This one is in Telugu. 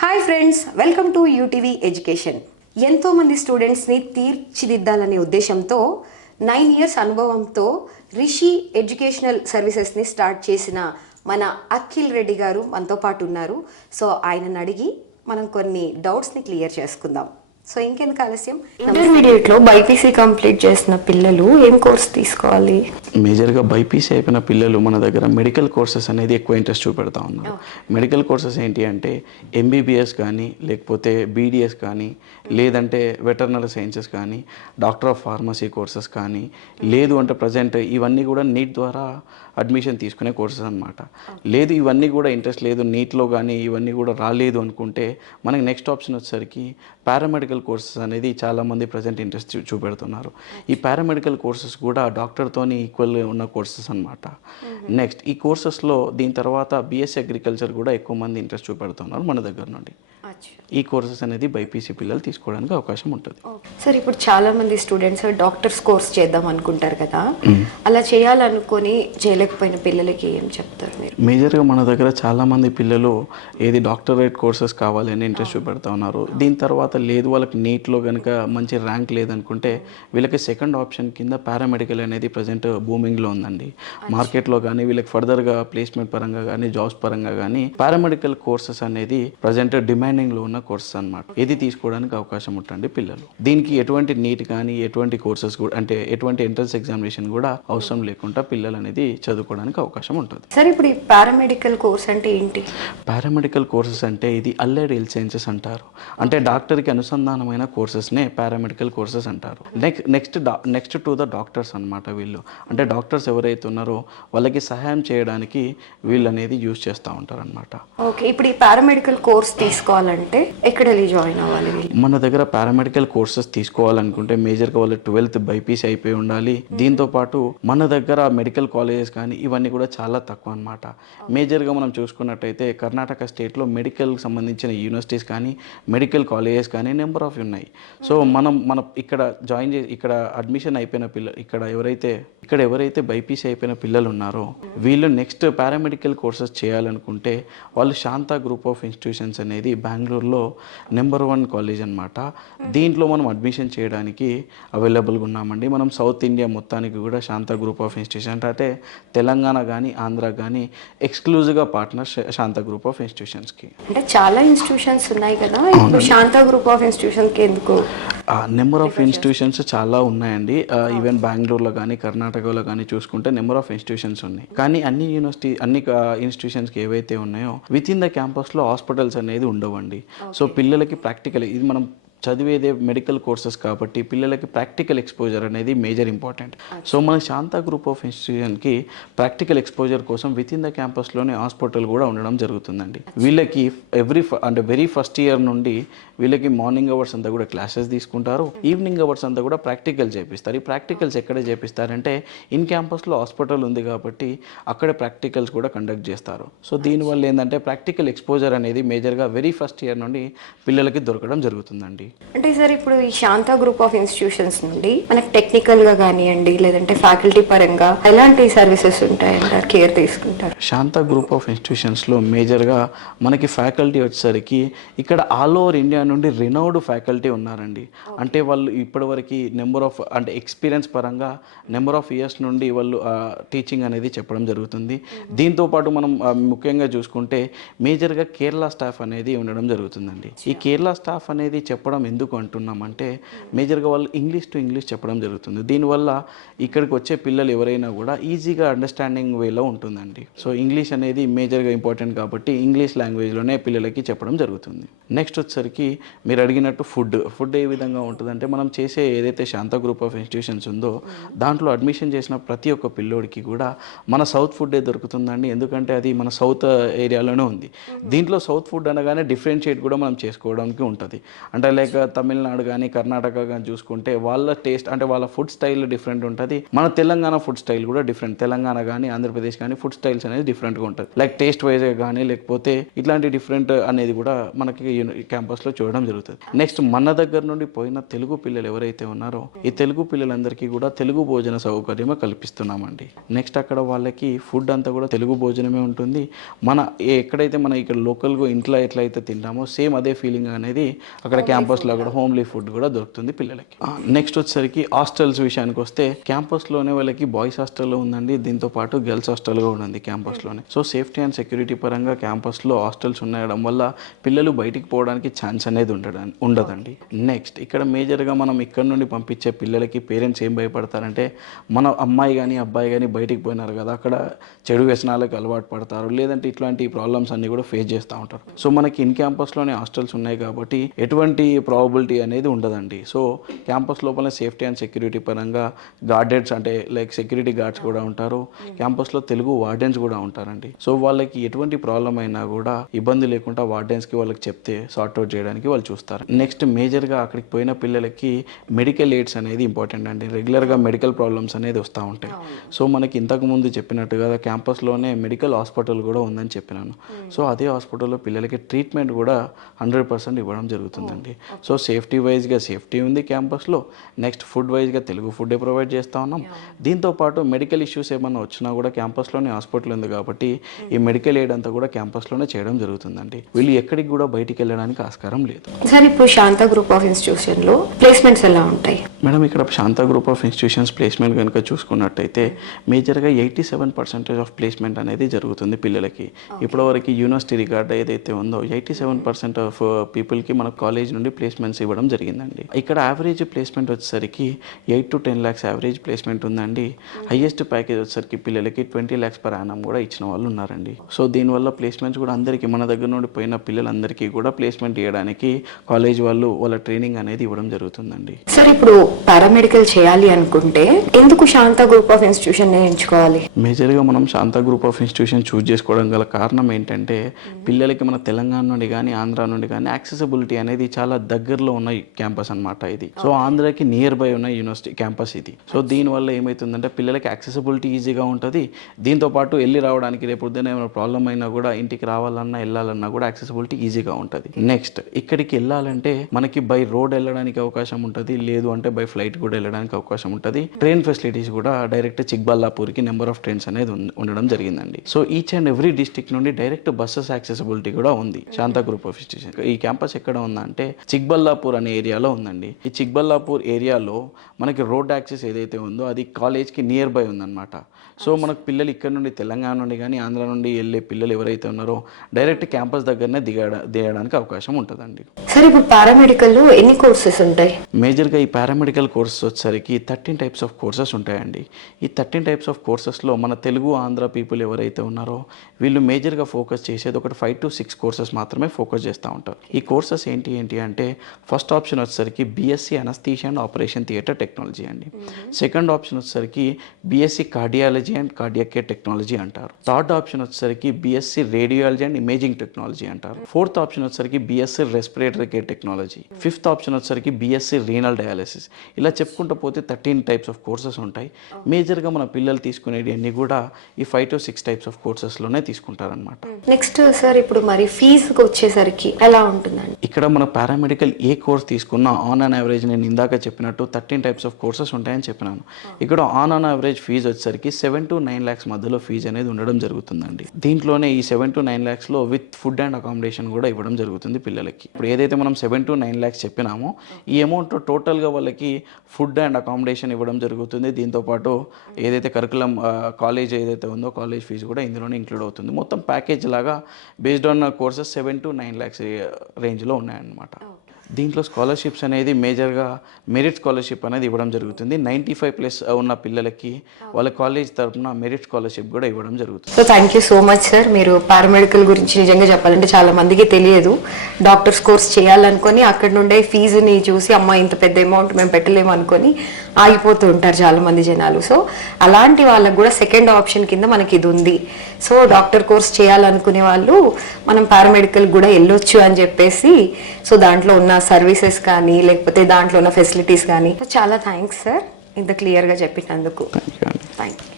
Hi friends, welcome to UTV education. ఎంతోమంది స్టూడెంట్స్ని తీర్చిదిద్దాలనే ఉద్దేశంతో 9 years అనుభవంతో రిషి ఎడ్యుకేషనల్ సర్వీసెస్ని స్టార్ట్ చేసిన మన అఖిల్ రెడ్డి గారు మనతో పాటు ఉన్నారు. సో ఆయనను అడిగి మనం కొన్ని డౌట్స్ని క్లియర్ చేసుకుందాం. సో ఇంకెందుకు ఆలస్యం, ఇంటర్మీడియట్లో బైపీసీ కంప్లీట్ చేసిన పిల్లలు ఏం కోర్స్ తీసుకోవాలి? మేజర్గా బైపీసీ అయిపోయిన పిల్లలు మన దగ్గర మెడికల్ కోర్సెస్ అనేది ఎక్కువ ఇంట్రెస్ట్ చూపెడతా ఉన్నారు. మెడికల్ కోర్సెస్ ఏంటి అంటే ఎంబీబీఎస్ కానీ, లేకపోతే బీడీఎస్ కానీ, లేదంటే వెటర్నరీ సైన్సెస్ కానీ, డాక్టర్ ఆఫ్ ఫార్మసీ కోర్సెస్ కానీ, లేదు అంటే ప్రజెంట్ ఇవన్నీ కూడా నీట్ ద్వారా అడ్మిషన్ తీసుకునే కోర్సెస్ అనమాట. లేదు ఇవన్నీ కూడా ఇంట్రెస్ట్ లేదు, నీట్లో కానీ ఇవన్నీ కూడా రాలేదు అనుకుంటే మనకి నెక్స్ట్ ఆప్షన్ వచ్చేసరికి పారామెడికల్ కోర్సెస్ అనేది చాలామంది ప్రజెంట్ ఇంట్రెస్ట్ చూపెడుతున్నారు. ఈ పారామెడికల్ కోర్సెస్ కూడా డాక్టర్తోని ఈక్వల్ ఉన్న కోర్సెస్ అనమాట. నెక్స్ట్ ఈ కోర్సెస్లో దీని తర్వాత బీఎస్సీ అగ్రికల్చర్ కూడా ఎక్కువ మంది ఇంట్రెస్ట్ చూపెడుతున్నారు మన దగ్గర నుండి. ఈ కోర్సెస్ అనేది బైపీసీ పిల్లలు తీసుకోవడానికి అవకాశం ఉంటుంది. సార్, ఇప్పుడు చాలా మంది స్టూడెంట్స్ డాక్టర్స్ కోర్స్ చేద్దాం అనుకుంటారు కదా, అలా చేయాలనుకొని చేయలేకపోయిన పిల్లలకి ఏం చెప్తారు మీరు? మేజర్గా మన దగ్గర చాలామంది పిల్లలు ఏది డాక్టరేట్ కోర్సెస్ కావాలని ఇంట్రెస్ట్ చూపెడతా ఉన్నారు. దీని తర్వాత లేదు వాళ్ళకి నీట్లో కనుక మంచి ర్యాంక్ లేదనుకుంటే వీళ్ళకి సెకండ్ ఆప్షన్ కింద పారామెడికల్ అనేది ప్రజెంట్ బూమింగ్లో ఉందండి. మార్కెట్లో కానీ వీళ్ళకి ఫర్దర్గా ప్లేస్మెంట్ పరంగా కానీ జాబ్స్ పరంగా కానీ పారామెడికల్ కోర్సెస్ అనేది ప్రజెంట్ డిమాండింగ్లో ఉన్న కోర్సెస్ అనమాట. ఇది తీసుకోవడానికి అవకాశం ఉంటుంది పిల్లలు. దీనికి ఎటువంటి నీట్ కానీ ఎటువంటి కోర్సెస్ కూడా అంటే ఎటువంటి ఎంట్రన్స్ ఎగ్జామినేషన్ కూడా అవసరం లేకుండా పిల్లలు అనేది చదువుకోవడానికి అవకాశం ఉంటుంది. సార్, ఇప్పుడు ఈ పారామెడికల్ కోర్స్ అంటే ఏంటి? పారామెడికల్ కోర్సెస్ అంటే ఇది అల్లైడ్ హెల్త్ సైన్సెస్ అంటారు. అంటే డాక్టర్కి అనుసంధానమైన కోర్సెస్నే పారామెడికల్ కోర్సెస్ అంటారు. నెక్స్ట్ టు ద డాక్టర్స్ అనమాట. వీళ్ళు అంటే డాక్టర్స్ ఎవరైతే ఉన్నారో వాళ్ళకి సహాయం చేయడానికి వీళ్ళు అనేది యూజ్ చేస్తూ ఉంటారు అనమాట. ఓకే, ఇప్పుడు ఈ పారామెడికల్ కోర్స్ తీసుకోవాలంటే ఎక్కడ వెళ్ళి జాయిన్ అవ్వాలి? మన దగ్గర పారామెడికల్ కోర్సెస్ తీసుకోవాలనుకుంటే మేజర్గా వాళ్ళు 12th బైపీసీ అయిపోయి ఉండాలి. దీంతో పాటు మన దగ్గర మెడికల్ కాలేజెస్ కానీ ఇవన్నీ కూడా చాలా తక్కువ అనమాట. మేజర్గా మనం చూసుకున్నట్టయితే కర్ణాటక స్టేట్లో మెడికల్కి సంబంధించిన యూనివర్సిటీస్ కానీ మెడికల్ కాలేజెస్ కానీ నెంబర్ ఆఫ్ ఉన్నాయి. సో మన ఇక్కడ ఇక్కడ అడ్మిషన్ అయిపోయిన పిల్లలు ఇక్కడ ఎవరైతే బైపీసీ అయిపోయిన పిల్లలు ఉన్నారో వీళ్ళు నెక్స్ట్ పారామెడికల్ కోర్సెస్ చేయాలనుకుంటే వాళ్ళు శాంతా గ్రూప్ ఆఫ్ ఇన్స్టిట్యూషన్స్ అనేది బెంగళూరులో నెంబర్ 1 కాలేజ్ అనమాట. దీంట్లో మనం అడ్మిషన్ చేయడానికి అవైలబుల్గా ఉన్నామండి. మనం సౌత్ ఇండియా మొత్తానికి కూడా శాంతా గ్రూప్ ఆఫ్ ఇన్స్టిట్యూషన్ అంటే తెలంగాణ కానీ ఆంధ్ర కానీ ఎక్స్క్లూజివ్గా పార్ట్నర్ శాంతా గ్రూప్ ఆఫ్ ఇన్స్టిట్యూషన్స్కి. అంటే చాలా ఇన్స్టిట్యూషన్స్ ఉన్నాయి కదా, శాంతా గ్రూప్ ఆఫ్ ఇన్స్టిట్యూషన్కి ఎందుకు? నెంబర్ ఆఫ్ ఇన్స్టిట్యూషన్స్ చాలా ఉన్నాయండి. ఈవెన్ బెంగళూరులో కానీ కర్ణాటకలో కానీ చూసుకుంటే నెంబర్ ఆఫ్ ఇన్స్టిట్యూషన్స్ ఉన్నాయి. కానీ అన్ని ఇన్స్టిట్యూషన్స్కి ఏవైతే ఉన్నాయో విత్ ఇన్ ద క్యాంపస్లో హాస్పిటల్స్ అనేది ఉండవండి. సో పిల్లలకి ప్రాక్టికల్ ఇది మనం చదివేదే మెడికల్ కోర్సెస్ కాబట్టి పిల్లలకి ప్రాక్టికల్ ఎక్స్పోజర్ అనేది మేజర్ ఇంపార్టెంట్. సో మన శాంతా గ్రూప్ ఆఫ్ ఇన్స్టిట్యూషన్కి ప్రాక్టికల్ ఎక్స్పోజర్ కోసం విత్ ఇన్ ద క్యాంపస్లోనే హాస్పిటల్ కూడా ఉండడం జరుగుతుందండి. వీళ్ళకి వెరీ ఫస్ట్ ఇయర్ నుండి వీళ్ళకి మార్నింగ్ అవర్స్ అంతా కూడా క్లాసెస్ తీసుకుంటారు, ఈవినింగ్ అవర్స్ అంతా కూడా ప్రాక్టికల్ చేపిస్తారు. ఈ ప్రాక్టికల్స్ ఎక్కడ చేపిస్తారంటే ఇన్ క్యాంపస్లో హాస్పిటల్ ఉంది కాబట్టి అక్కడే ప్రాక్టికల్స్ కూడా కండక్ట్ చేస్తారు. సో దీనివల్ల ఏంటంటే ప్రాక్టికల్ ఎక్స్పోజర్ అనేది మేజర్గా వెరీ ఫస్ట్ ఇయర్ నుండి పిల్లలకి దొరకడం జరుగుతుందండి. అంటే సార్, ఇప్పుడు ఈ శాంతా గ్రూప్ ఆఫ్ ఇన్స్టిట్యూషన్స్ నుండి మనకి టెక్నికల్గా కానివ్వండి లేదంటే ఫ్యాకల్టీ పరంగా ఎలాంటి సర్వీసెస్ ఉంటాయంటారు, కేర్ తీసుకుంటారు? శాంతా గ్రూప్ ఆఫ్ ఇన్స్టిట్యూషన్స్లో మేజర్గా మనకి ఫ్యాకల్టీ వచ్చేసరికి ఇక్కడ ఆల్ ఓవర్ ఇండియా నుండి రినౌడ్ ఫ్యాకల్టీ ఉన్నారండి. అంటే వాళ్ళు ఇప్పటివరకు ఎక్స్పీరియన్స్ పరంగా నెంబర్ ఆఫ్ ఇయర్స్ నుండి వాళ్ళు టీచింగ్ అనేది చెప్పడం జరుగుతుంది. దీంతోపాటు మనం ముఖ్యంగా చూసుకుంటే మేజర్గా కేరళ స్టాఫ్ అనేది ఉండడం జరుగుతుందండి. ఈ కేరళ స్టాఫ్ అనేది చెప్పడం ఎందుకు అంటున్నామంటే మేజర్గా వాళ్ళు ఇంగ్లీష్ టు ఇంగ్లీష్ చెప్పడం జరుగుతుంది. దీనివల్ల ఇక్కడికి వచ్చే పిల్లలు ఎవరైనా కూడా ఈజీగా అండర్స్టాండింగ్ వేలో ఉంటుందండి. సో ఇంగ్లీష్ అనేది మేజర్గా ఇంపార్టెంట్ కాబట్టి ఇంగ్లీష్ లాంగ్వేజ్లోనే పిల్లలకి చెప్పడం జరుగుతుంది. నెక్స్ట్ వచ్చేసరికి మీరు అడిగినట్టు ఫుడ్ ఏ విధంగా ఉంటుందంటే మనం చేసే ఏదైతే శాంతా గ్రూప్ ఆఫ్ ఇన్స్టిట్యూషన్స్ ఉందో దాంట్లో అడ్మిషన్ చేసిన ప్రతి ఒక్క పిల్లోడికి కూడా మన సౌత్ ఫుడ్డే దొరుకుతుందండి. ఎందుకంటే అది మన సౌత్ ఏరియాలోనే ఉంది. దీంట్లో సౌత్ ఫుడ్ అనగానే డిఫరెన్షియేట్ కూడా మనం చేసుకోవడానికి ఉంటుంది. అంటే లైక్ లైక్ తమిళనాడు కానీ కర్ణాటక కానీ చూసుకుంటే వాళ్ళ టేస్ట్ అంటే వాళ్ళ ఫుడ్ స్టైల్ డిఫరెంట్ ఉంటుంది. మన తెలంగాణ ఫుడ్ స్టైల్ కూడా డిఫరెంట్. తెలంగాణ కానీ ఆంధ్రప్రదేశ్ కానీ ఫుడ్ స్టైల్స్ అనేది డిఫరెంట్గా ఉంటుంది. లైక్ టేస్ట్ వైజ్గా కానీ లేకపోతే ఇట్లాంటి డిఫరెంట్ అనేది కూడా మనకి క్యాంపస్లో చూడడం జరుగుతుంది. నెక్స్ట్ మన దగ్గర నుండి పోయిన తెలుగు పిల్లలు ఎవరైతే ఉన్నారో ఈ తెలుగు పిల్లలందరికీ కూడా తెలుగు భోజన సౌకర్యమే కల్పిస్తున్నామండి. నెక్స్ట్ అక్కడ వాళ్ళకి ఫుడ్ అంతా కూడా తెలుగు భోజనమే ఉంటుంది. మన ఎక్కడైతే మన ఇక్కడ లోకల్గా ఇంట్లో ఎట్లయితే తింటామో సేమ్ అదే ఫీలింగ్ అనేది అక్కడ క్యాంపస్లో కూడా హోమ్లీ ఫుడ్ కూడా దొరుకుతుంది పిల్లలకి. నెక్స్ట్ వచ్చేసరికి హాస్టల్స్ విషయానికి వస్తే క్యాంపస్లోనే వాళ్ళకి బాయ్స్ హాస్టల్లో ఉందండి, దీంతో పాటు గర్ల్స్ హాస్టల్ కూడా ఉంది క్యాంపస్లోనే. సో సేఫ్టీ అండ్ సెక్యూరిటీ పరంగా క్యాంపస్లో హాస్టల్స్ ఉండడం వల్ల పిల్లలు బయటికి పోవడానికి ఛాన్స్ అనేది ఉండదండి. నెక్స్ట్ ఇక్కడ మేజర్గా మనం ఇక్కడ నుండి పంపించే పిల్లలకి పేరెంట్స్ ఏం భయపడతారంటే మన అమ్మాయి కానీ అబ్బాయి కానీ బయటికి పోయినారు కదా అక్కడ చెడు వ్యసనాలకు అలవాటు పడతారు, లేదంటే ఇట్లాంటి ప్రాబ్లమ్స్ అన్ని కూడా ఫేస్ చేస్తూ ఉంటారు. సో మనకి ఇన్ క్యాంపస్లోనే హాస్టల్స్ ఉన్నాయి కాబట్టి ఎటువంటి ప్రాబబిలిటీ అనేది ఉండదండి. సో క్యాంపస్ లోపల సేఫ్టీ అండ్ సెక్యూరిటీ పరంగా గార్డెన్స్ అంటే లైక్ సెక్యూరిటీ గార్డ్స్ కూడా ఉంటారు. క్యాంపస్లో తెలుగు వార్డెన్స్ కూడా ఉంటారండి. సో వాళ్ళకి ఎటువంటి ప్రాబ్లం అయినా కూడా ఇబ్బంది లేకుండా వార్డెన్స్కి వాళ్ళకి చెప్తే సార్ట్అవుట్ చేయడానికి వాళ్ళు చూస్తారు. నెక్స్ట్ మేజర్గా అక్కడికి పోయిన పిల్లలకి మెడికల్ ఎయిడ్స్ అనేది ఇంపార్టెంట్ అండి. రెగ్యులర్గా మెడికల్ ప్రాబ్లమ్స్ అనేది వస్తూ ఉంటాయి. సో మనకి ఇంతకు ముందు చెప్పినట్టుగా క్యాంపస్లోనే మెడికల్ హాస్పిటల్ కూడా ఉందని చెప్పినాను. సో అదే హాస్పిటల్లో పిల్లలకి ట్రీట్మెంట్ కూడా 100% ఇవ్వడం జరుగుతుందండి. సో సేఫ్టీ వైజ్గా సేఫ్టీ ఉంది క్యాంపస్లో. నెక్స్ట్ ఫుడ్ వైజ్గా తెలుగు ఫుడ్డే ప్రొవైడ్ చేస్తూ ఉన్నాం. దీంతోపాటు మెడికల్ ఇష్యూస్ ఏమన్నా వచ్చినా కూడా క్యాంపస్లోనే హాస్పిటల్ ఉంది కాబట్టి ఈ మెడికల్ ఎయిడ్ అంతా కూడా క్యాంపస్లోనే చేయడం జరుగుతుందండి. వీళ్ళు ఎక్కడికి కూడా బయటికి వెళ్ళడానికి ఆస్కారం లేదు. సార్ ఇప్పుడు శాంత గ్రూప్ ఆఫ్ ఇన్స్టిట్యూషన్లో ప్లేస్మెంట్స్ ఎలా ఉంటాయి? మేడం ఇక్కడ శాంత గ్రూప్ ఆఫ్ ఇన్స్టిట్యూషన్స్ ప్లేస్మెంట్ కనుక చూసుకున్నట్టయితే మేజర్గా 87% ఆఫ్ ప్లేస్మెంట్ అనేది జరుగుతుంది పిల్లలకి. ఇప్పటివరకు యూనివర్సిటీ రికార్డ్ ఏదైతే ఉందో 87% ఆఫ్ పీపుల్కి మన కాలేజ్ నుండి ప్లేస్మెంట్స్ ఇవ్వడం జరిగిందండి. ఇక్కడ యావరేజ్ ప్లేస్మెంట్ వచ్చేసరికి 8 to 10 lakhs యావరేజ్ ప్లేస్మెంట్ ఉందండి. హైయెస్ట్ ప్యాకేజ్ వచ్చేసరికి పిల్లలకి 20 lakhs per annum కూడా ఇచ్చిన వాళ్ళు ఉన్నారండి. సో దీనివల్ల ప్లేస్మెంట్స్ కూడా అందరికీ మన దగ్గర నుండి పోయిన పిల్లలందరికీ కూడా ప్లేస్మెంట్ ఇవ్వడానికి కాలేజ్ వాళ్ళు వాళ్ళ ట్రైనింగ్ అనేది ఇవ్వడం జరుగుతుందండి. సార్ ఇప్పుడు పారామెడికల్ చేయాలి అనుకుంటే ఎందుకు శాంత గ్రూప్ ఆఫ్ ఇన్స్టిట్యూషన్ ఎంచుకోవాలి? మేజర్గా మనం శాంత గ్రూప్ ఆఫ్ ఇన్స్టిట్యూషన్ చూస్ చేసుకోవడం గల కారణం ఏంటంటే పిల్లలకి మన తెలంగాణ నుండి కానీ ఆంధ్ర నుండి కానీ యాక్సెసిబిలిటీ అనేది చాలా దగ్గరలో ఉన్న క్యాంపస్ అనమాట ఇది. సో ఆంధ్రాకి నియర్ బై ఉన్న యూనివర్సిటీ క్యాంపస్ ఇది. సో దీనివల్ల ఏమవుతుందంటే పిల్లలకి యాక్సెసిబిలిటీ ఈజీగా ఉంటుంది. దీంతో పాటు వెళ్ళి రావడానికి రేపు పొద్దున్న ఏమైనా ప్రాబ్లం అయినా కూడా ఇంటికి రావాలన్నా వెళ్ళాలన్నా కూడా యాక్సెసిబిలిటీ ఈజీగా ఉంటుంది. నెక్స్ట్ ఇక్కడికి వెళ్ళాలంటే మనకి బై రోడ్ వెళ్ళడానికి అవకాశం ఉంటుంది, లేదు అంటే బై ఫ్లైట్ కూడా వెళ్ళడానికి అవకాశం ఉంటుంది. ట్రైన్ ఫెసిలిటీస్ కూడా డైరెక్ట్ చిక్బల్లాపూర్కి నెంబర్ ఆఫ్ ట్రైన్స్ అనేది ఉండడం జరిగిందండి. So each and every district నుండి డైరెక్ట్ బస్సెస్ యాక్సెసిబిలిటీ కూడా ఉంది శాంత గ్రూప్ ఆఫ్ ఇన్స్టిట్యూషన్. ఈ క్యాంపస్ ఎక్కడ ఉందంటే చిక్బల్లాపూర్ అనే ఏరియాలో ఉందండి. ఈ చిక్బల్లాపూర్ ఏరియాలో మనకి రోడ్ యాక్సెస్ ఏదైతే ఉందో అది కాలేజ్కి నియర్ బై ఉందన్నమాట. సో మనకు పిల్లలు ఇక్కడ నుండి తెలంగాణ నుండి కానీ ఆంధ్ర నుండి వెళ్ళే పిల్లలు ఎవరైతే ఉన్నారో డైరెక్ట్ క్యాంపస్ దగ్గరనే దిగడానికి అవకాశం ఉంటుందండి. సార్ ఇప్పుడు పారామెడికల్లో ఎన్ని కోర్సెస్ ఉంటాయి? మేజర్గా ఈ పారామెడికల్ కోర్సెస్ వచ్చేసరికి 13 types ఆఫ్ కోర్సెస్ ఉంటాయండి. ఈ 13 types ఆఫ్ కోర్సెస్లో మన తెలుగు ఆంధ్ర పీపుల్ ఎవరైతే ఉన్నారో వీళ్ళు మేజర్గా ఫోకస్ చేసేది ఒకటి 5 to 6 కోర్సెస్ మాత్రమే ఫోకస్ చేస్తూ ఉంటారు. ఈ కోర్సెస్ ఏంటి అంటే ఫస్ట్ ఆప్షన్ వచ్చేసరికి BSc anaesthesia and operation theatre technology అండి. సెకండ్ ఆప్షన్ వచ్చేసరికి BSc cardiology and cardiac care technology అంటారు. థర్డ్ ఆప్షన్ వచ్చేసరికి BSc radiology and imaging technology అంటారు. ఫోర్త్ ఆప్షన్ వచ్చేసరికి BSc respiratory care technology. Fifth option వచ్చేసరికి బీఎస్సీ రీనల్ డయాలసిస్. ఇలా చెప్పుకుంటూ పోతే 13 types ఆఫ్ కోర్సెస్ ఉంటాయి. మేజర్గా మన పిల్లలు తీసుకునేవి అన్నీ కూడా ఈ 5 to 6 types ఆఫ్ కోర్సెస్లోనే తీసుకుంటారనమాట. నెక్స్ట్ సార్ ఇప్పుడు మరి ఫీజుకి వచ్చేసరికి ఎలా ఉంటుందండి? ఇక్కడ మన పారామెడికల్ ఏ కోర్స్ తీసుకున్నా ఆన్ అన్ యావరేజ్ నేను ఇందాక చెప్పినట్టు 13 types ఆఫ్ కోర్సెస్ ఉంటాయని చెప్పినాను. ఇక్కడ ఆన్ అన్ యావరేజ్ ఫీజు వచ్చేసరికి 7 to 9 lakhs మధ్యలో ఫీజు అనేది ఉండడం జరుగుతుందండి. దీంట్లోనే ఈ 7 to 9 lakhsలో విత్ ఫుడ్ అండ్ అకామిడేషన్ కూడా ఇవ్వడం జరుగుతుంది పిల్లలకి. ఇప్పుడు ఏదైతే మనం 7 to 9 lakhs చెప్పినామో ఈ అమౌంట్ టోటల్గా వాళ్ళకి ఫుడ్ అండ్ అకామిడేషన్ ఇవ్వడం జరుగుతుంది. దీంతోపాటు ఏదైతే కరికులం కాలేజ్ ఏదైతే ఉందో కాలేజ్ ఫీజు కూడా ఇందులోనే ఇంక్లూడ్ అవుతుంది. మొత్తం ప్యాకేజ్ లాగా based on courses 7 to 9 lakhs రేంజ్లో ఉన్నాయన్నమాట. దీంట్లో స్కాలర్షిప్స్ అనేది మేజర్గా మెరిట్ స్కాలర్షిప్ అనేది ఇవ్వడం జరుగుతుంది. 95+ ఉన్న పిల్లలకి వాళ్ళ కాలేజ్ తరఫున మెరిట్ స్కాలర్షిప్ కూడా ఇవ్వడం జరుగుతుంది. So thank you so much sir. మీరు పారామెడికల్ గురించి నిజంగా చెప్పాలంటే చాలా మందికి తెలియదు. డాక్టర్స్ కోర్స్ చేయాలనుకొని అక్కడ నుండే ఫీజుని చూసి అమ్మ ఇంత పెద్ద అమౌంట్ మేము పెట్టలేము అనుకొని ఆగిపోతూ ఉంటారు చాలా మంది జనాలు. సో అలాంటి వాళ్ళకు కూడా సెకండ్ ఆప్షన్ కింద మనకి ఇది ఉంది. సో డాక్టర్ కోర్స్ చేయాలనుకునే వాళ్ళు మనం పారామెడికల్ కూడా వెళ్ళొచ్చు అని చెప్పేసి సో దాంట్లో ఉన్నారు. సర్వీసెస్ కానీ లేకపోతే దాంట్లో ఉన్న ఫెసిలిటీస్ కానీ చాలా థ్యాంక్స్ సార్ ఇంత క్లియర్గా చెప్పినందుకు. థ్యాంక్ యూ అండి. Thank you.